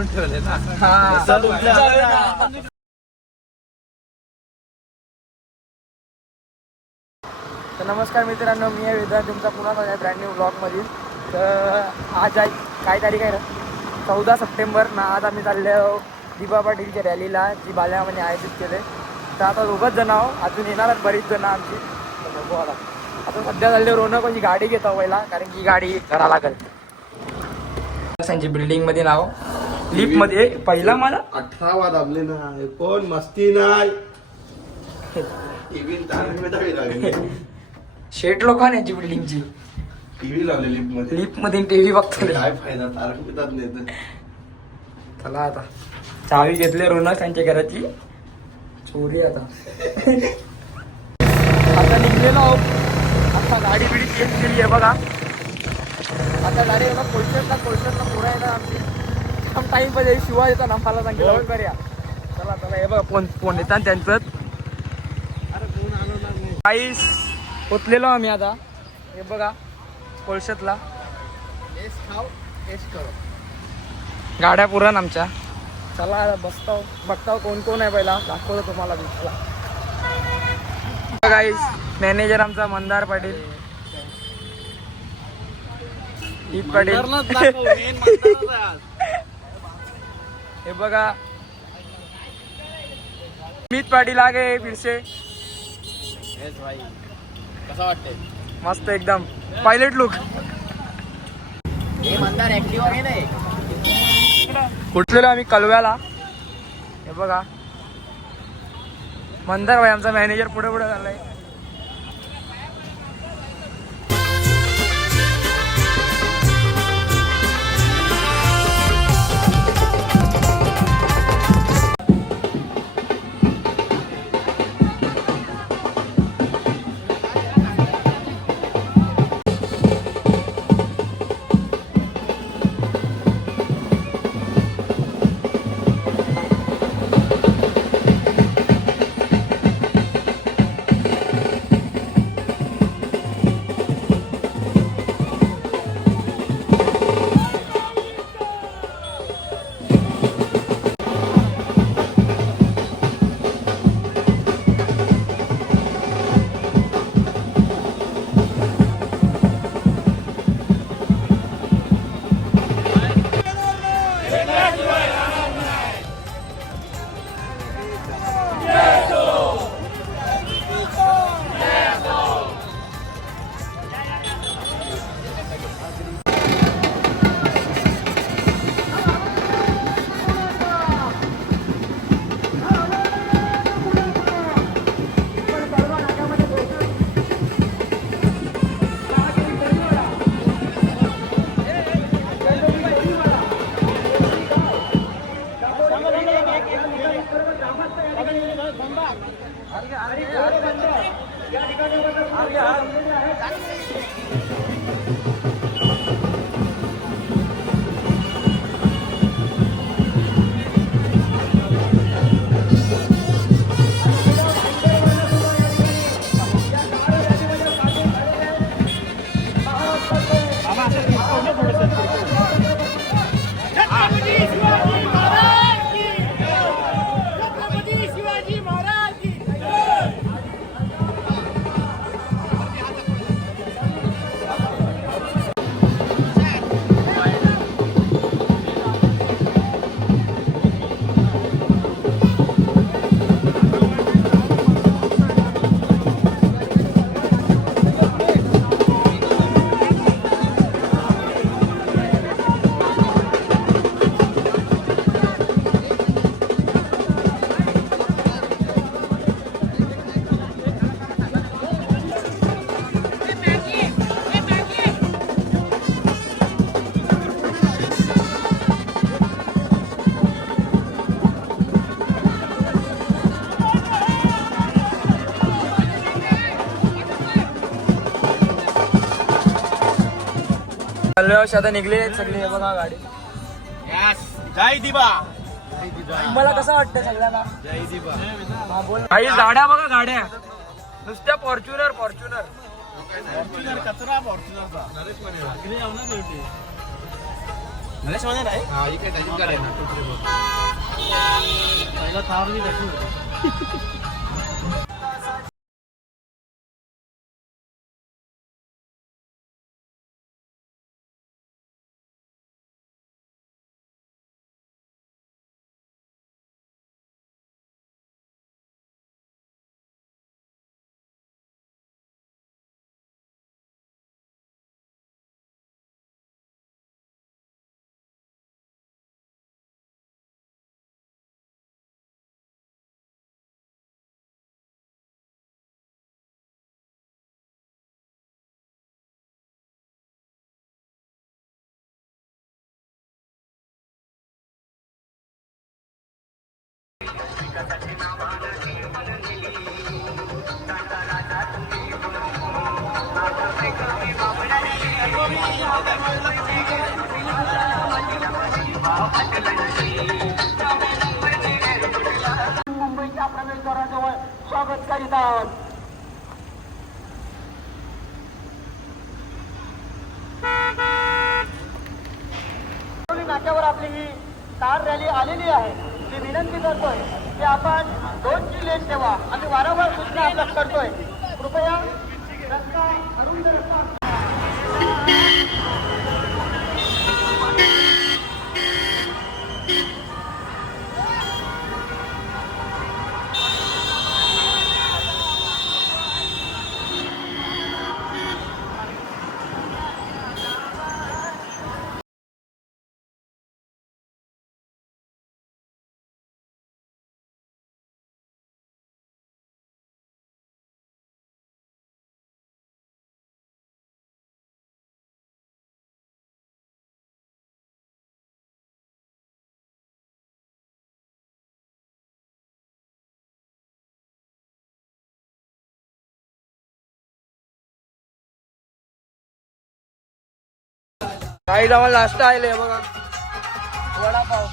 म्हणून ठेवले ना. तर नमस्कार मित्रांनो मी आहे वेदांत. तुमचा पुन्हा माझ्या ब्रँड न्यू ब्लॉगमधील तर आज आहे काय तारीख आहे चौदा सप्टेंबर. ना आज आम्ही चालले दिबा पाटीलच्या रॅलीला जी बाल्यामध्ये आयोजित केले. तर आता दोघंच जण आहो अजून येणार बरीच जण आमची. बघू आता. सध्या चालले रोनकोची गाडी घेतो पहिला कारण की गाडी करा लागेल. बिल्डिंगमध्ये नाव. लिफ्टमध्ये पहिला मला? अठरा वाद आपले ना कोण? मस्ती नाही टीव्ही शेट लोकांनी यांची बिल्डिंगची टीव्ही लावलेली मध्ये. लिफ्टमध्ये टी व्ही बघतो काय फायदा? तारक पितात नाही. चला आता. चावी घेतली रोनक त्यांच्या घराची. चोरी आता. आता निघलेलो आता गाडी बिडी चेंज केली आहे बघा. आता गाडी आहे ना कोलशेतला कोलशेतला पोरा येणार आमची. थांब टाईम पाहिजे शिवाय येतात ना मला सांगितलं होय करूया. चला चला हे बघा फोन फोन येतात त्यांचं. काहीच पोचलेलो आम्ही आता. हे बघा कोळशातला. गाड्या पुरण आमच्या. चला बसताव बघताव कोण कोण आहे पहिला. दाखवतो तुम्हाला चला. गाईस मॅनेजर आमचा मंदार पाटील. ईद पाटील. हे बघा. अमित पाटील आगे फिरसे कसं वाटतंय? मस्त एकदम. पायलट लुक कुठलेलो आम्ही? कलव्याला. हे बघा. मंदार भाई आमचा मॅनेजर पुढे पुढे झालाय कलव्यावर आता निघले सगळे बघा गाडी. जय दिबा मला कसं वाटतं सगळ्यांना जय दिबा हा बोल. काही गाड्या बघा गाड्या. नुसत्या फॉर्च्युनर फॉर्च्युनर कचरा फॉर्च्युनरचा मुंबईच्या स्वागत करीतात नाक्यावर आपली ही कार रॅली आलेली आहे. मी विनंती करतोय की आपण दोनची लेट ठेवा. आणि वारंवार सूचना आपल्याला करतोय. कृपया रस्ता अरुंद रस्ता काही जाऊन नाश्ता आले बघा. वडापाव.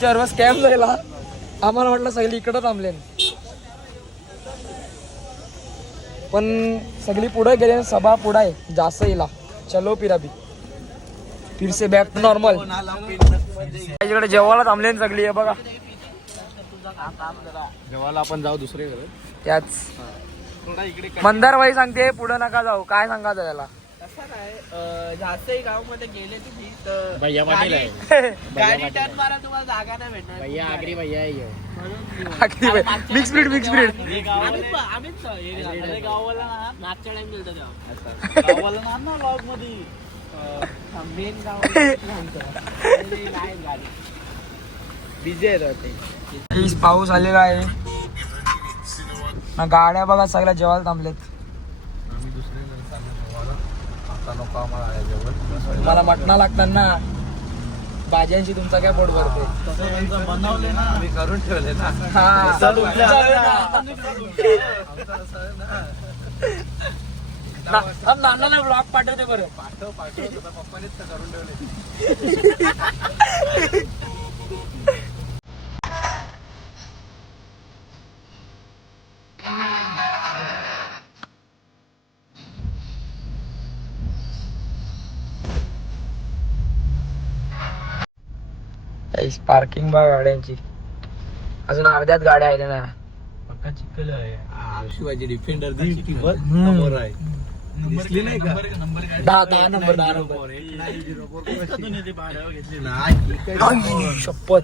तुमच्यावर स्कॅम झाला आम्हाला वाटलं सगळी इकडं थांबले पण सगळी पुढे गेले सभा पुढे आहे जास्त येला चलो फिर अभी फिर से बॅक टू नॉर्मल इकडे जेवायला थांबले सगळी हे बघा. जेव्हा आपण जाऊ दुसरीकडे. त्याच मंदारबाई सांगते पुढे नका जाऊ. काय सांगायचं त्याला? जास्तही गावामध्ये गेले तुम्ही तर भैया पाटील आहे. गाडी टर्न मारा तुम्हाला जागा नाही भेटणार. भैया आगरी भैया आहे. ह्यो. मिक्स ब्रीड मिक्स ब्रीड आम्हीच आम्हीच अरे गावाला ना मागच्या टाइम गेलो तेव्हा. गावाला ना ना लॉगमध्ये मेन गाव गाडी? बिझी आहे ते प्लीज पाऊस आलेला आहे. ना गाड्या बघा सगळ्या जेवायला थांबलेत. मला मटणा लागतात ना भाज्यांशी तुमचा काय पोट भरते बनवले ना आम्ही करून ठेवले ना. हा. नाना ब्लॉग पाठवते बरं. पार्किंग बघा गाड्यांची. अजून अर्ध्यात गाड्या आहेत ना. पक्का चिखल आहे. शिवाजी डिफेंडर हम्म. समोर आहे. दिसली नाही का? नंबर काय? दहा दहा नंबर दहा आई, शपथ.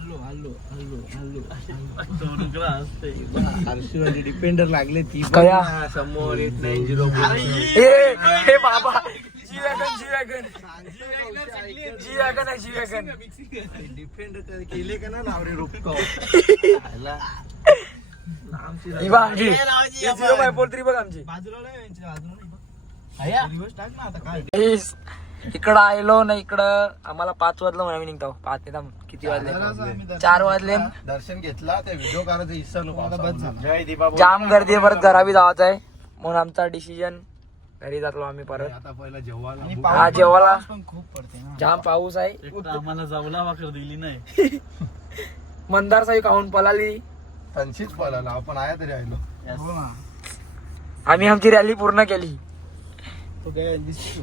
डिपेंडर लागले ती कया? समोर एट नाईन झिरो ए हे बाबा. G wagon G wagon G wagon आहे जी वॅगन. डिपेंडर केले का ना नावरे रोपको ही बघ आमची झिरो फाय फोर थ्री बघ आमची. बाजूला नाही यांची, बाजूला नाही. दिवस टाक ना आता काय? प्लीज इकडं आलो ना इकडं. आम्हाला पाच वाजलं म्हणून आम्ही निघतो. पाच थांब. किती वाजले? चार वाजले. दर्शन घेतला त्या व्हिडिओ करायचा हिस्सा नको जाम गर्दी परत घराबी जायचं आहे. म्हणून आमचा डिसिजन घरी जातलो आम्ही परत. आता पहिला जेव्हा हा जेवायला पण खूप पडते ना. जाम पाऊस आहे. एक तर आम्हाला जाऊला वाकर दिली नाही. मंदार साई खाऊन पळाली. तनशीच पळाला आपण आया तरी आलो हो ना. आम्ही आमची रॅली पूर्ण केली. तो काय दिसतो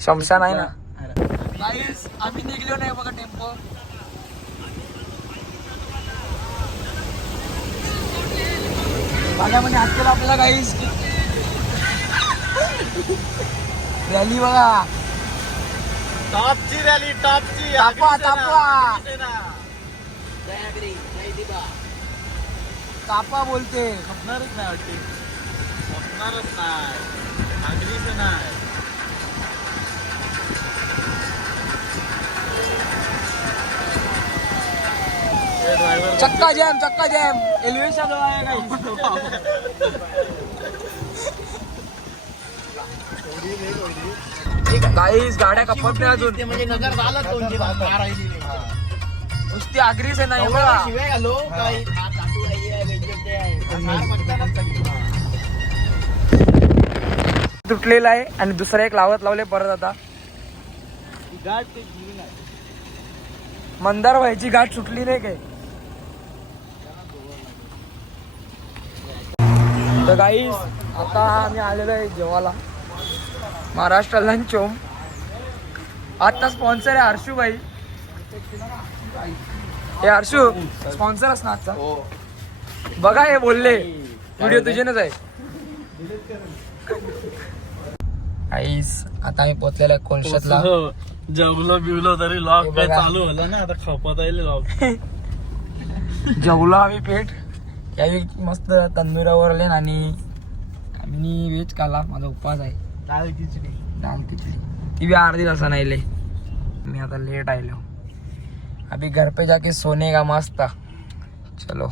शमशान आहे ना. आम्ही निघलो नाही बघा टेम्पो माझ्यामध्ये हात केला आपल्याला काहीच रॅली बघा टॉपची रॅली टॉपची तापवा तापवा तापा बोलते। खपणारच नाही वाटते खपणारच नाही आगरीच नाही चक्का जॅम चक्का जॅम एलिव्हेशन आहे काही काहीच गाड्या कपत नाही अजून. म्हणजे नगर झाला दोनशे नुसती आगरीच आहे नाही बघा शिवाय आलो काही तुटलेला आहे आणि दुसरा एक लावत लावले परत आता. मंदार व्हायची गाठ सुटली नाही काय? तर काही आता आम्ही आलेलो आहे जेवायला. महाराष्ट्र लंच होम आता स्पॉन्सर आहे हर्षू भाई. हे हर्षू स्पॉन्सर असणार आजचा हो. बघा हे बोलले. व्हिडिओ तुझेनच आहे. आईस आता आम्ही पोचलेलो कोलशतला. जगलो बिवलो तरी लॉक हे काय. चालू झालं ना आता खपत आहे लॉक जेवलो आम्ही पेट. यावेळी मस्त तंदुरावर आले आणि आम्ही व्हेज खाला माझा उपवास आहे. डाळ खिचडी. दाल खिचडी. ती भी अर्धी तासा नाही मी आता लेट आलो अभी घर पे जाके सोने का मस्त. चलो.